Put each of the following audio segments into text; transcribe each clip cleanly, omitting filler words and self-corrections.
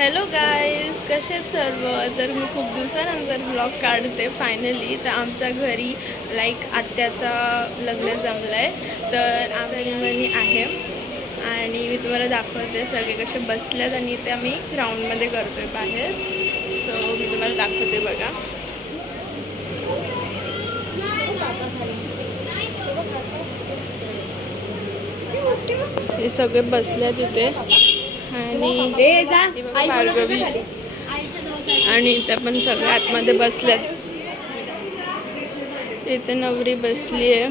Hello guys, कसे सर्व. तर मी खूप दिवसानंतर ब्लॉग काढते फायनली. तर आमच्या घरी आत्याचा लग्न जमलं आहे, तर आम्ही आहे आणि मी तुम्हाला दाखवते सगळे कसे बसल्यात आणि ते आम्ही ग्राउंडमध्ये करतोय बाहेर. सो मी तुम्हाला दाखवते बघा. हे सगळे बसल्यात इथे आणि त्या पण सगळे आतमध्ये बसल्यात. इथे नवरी बसली आहे.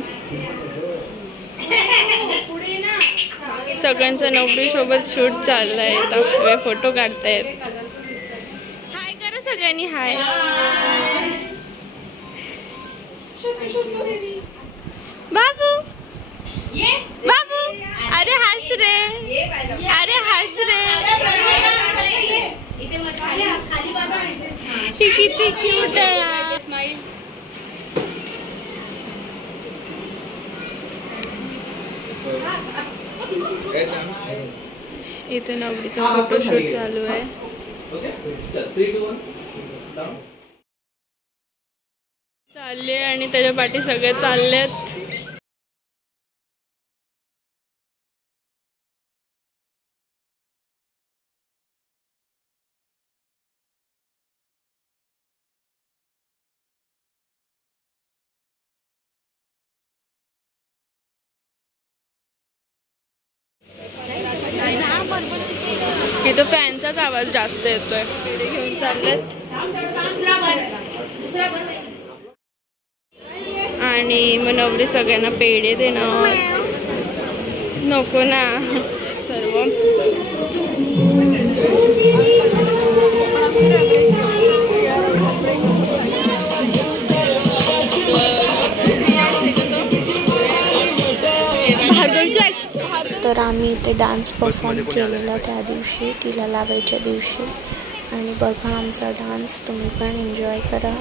सगळ्यांचा नवरी सोबत शूट चाललाय. सगळे फोटो काढतायत. हाय करा सगळ्यांनी. हाय बाबू, बाबू, अरे हस रे, अरे हस रे. किती क्यूट आहे. इथे नवरीचा फोटोशूट चालू आहे. चालले आणि त्याच्या पाठी सगळे चाललेत. इथं फॅनचाच आवाज जास्त येतोय. पेढे घेऊन चाललेत आणि मग नवरी सगळ्यांना पेढे देणार. नको ना सर्व. तर आम्ही इथे डान्स परफॉर्म केलेला त्या दिवशी, तिला लावायच्या दिवशी. आणि बघा आमचा डान्स, तुम्ही पण एन्जॉय करा.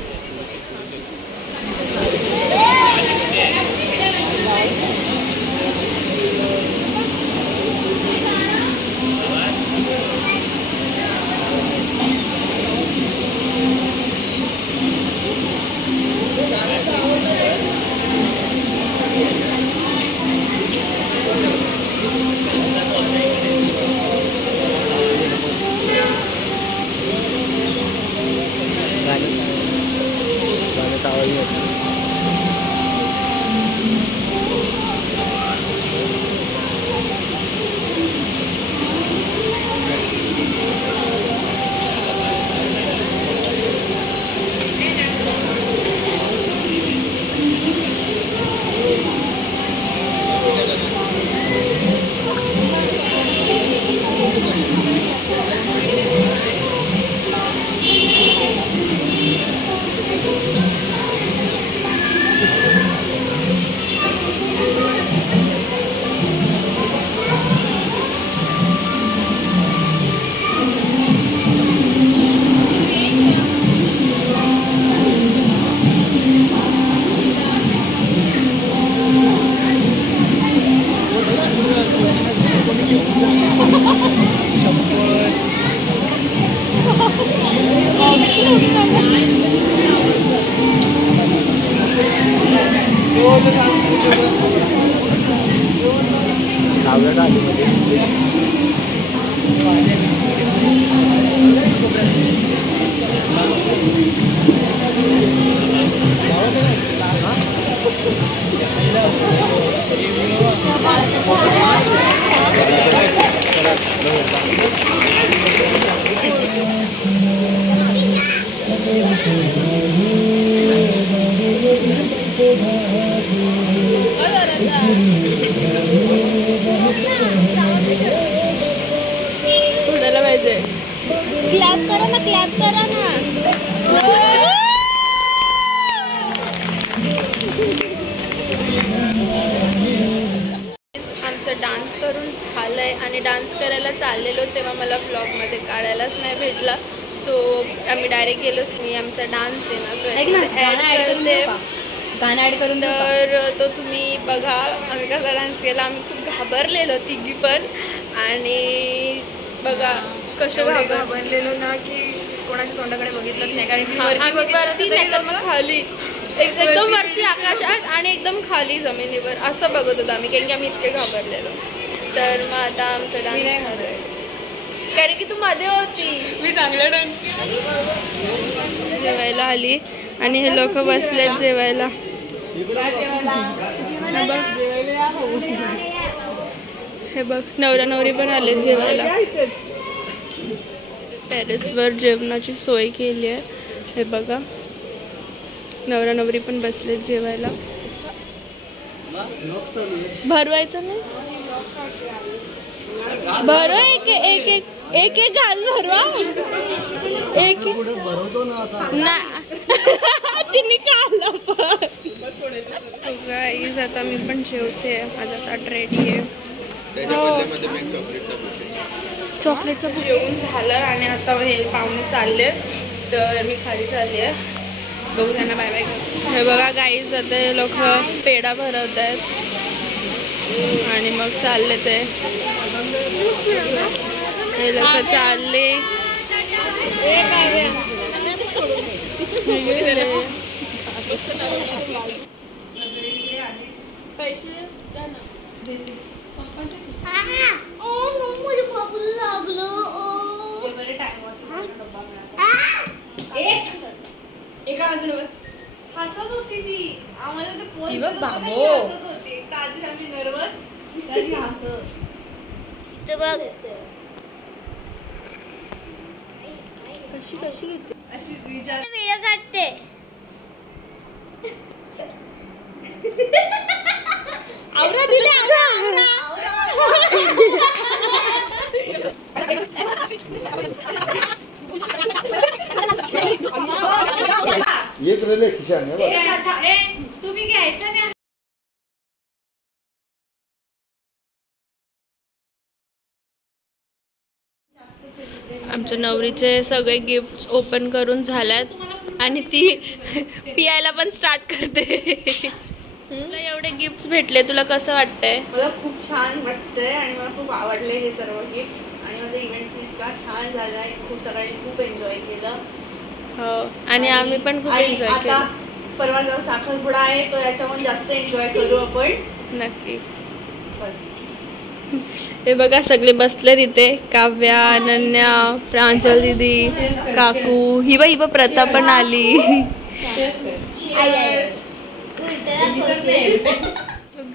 क्लॅप करा ना, क्लॅप करा ना. आमचं डान्स करून झालंय आणि डान्स करायला चाललेलो तेव्हा मला ब्लॉगमध्ये काढायलाच नाही भेटला. सो आम्ही डायरेक्ट गेलो. मी आमचा डान्स आहे ना तो गाणं ॲड करून तर तो तुम्ही बघा आम्ही कसा डान्स केला. आम्ही खूप घाबरलेलो तिघी पण. आणि बघा कसे घाबरलेलो ना की कोणाच्या तोंडाकडे बघितलंच नाही, कारण वरती नाही तर मग खाली एकदम वरती आकाशात आणि एकदम खाली जमिनीवर असं बघत होतो आम्ही, कारण की आम्ही इतके घाबरलेलो. तर मग आता आमचं डान्स झालंय, कारण की तू मध्ये होती. मी चांगला डान्स जेवायला आली आणि हे लोक बसलेत जेवायला. हे बघ नवरा नवरी पण आले जेवायला. टेरेसवर जेवणाची सोय केली आहे. हे बघा नवरा नवरी पण बसलेत जेवायला. भरवायचं नाही, भरो एक एक एक एक एक घास भरवा. एक भरवतो ना आता ना तिने खाल्लं पण. गाईज आता मी पण जेवते. माझा ताट रेडी आहे. चॉकलेटचं जेवण झालं आणि आता हे पाहुणे चालले, तर मी खाली चालली आहे. बघू त्यांना बाय बाय. हे बघा गाईज आता हे लोक पेढा भरवत आहेत आणि मग चालले ते. हे लोक चालले. एका बाजूला बस. हसत होती ती आम्हाला ते पोस्ट हसत होती. आधी आम्ही नर्वस तरी हसत. कशी कशी घेते अशी विचार व्हिडिओ काढते. आवरा दिले आवरा. एक रेले खिशाने तुम्ही घ्यायचं नाही. आमच्या नवरीचे सगळे गिफ्ट ओपन करून झाल्यात आणि ती पियायला पण स्टार्ट करते. तुला एवढे गिफ्ट्स भेटले, तुला कसं वाटतंय? मला खूप छान वाटतंय आणि मला खूप आवडले हे सर्व गिफ्ट्स आणि माझा इव्हेंट इतका छान झाला आहे. खूप सगळ्यांनी खूप एन्जॉय केलं. हो आणि आम्ही पण खूप एन्जॉय केलं. आता परवा जो साखरपुडा आहे तो याच्याहून जास्त एन्जॉय करू आपण नक्की. बस. हे बघा सगळे बसले तिथे. काव्या, अनन्या, प्रांजल दीदी, काकू, हिबा हिबा प्रथा पण आली.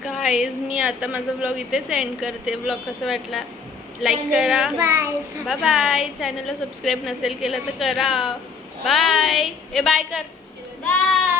गाईज मी आता माझा व्लॉग इथेच एंड करते. व्लॉग कसा वाटला लाईक करा. Bye bye. चॅनलला सबस्क्राईब नसेल केलं तर करा. बाय. ए बाय कर. बाय.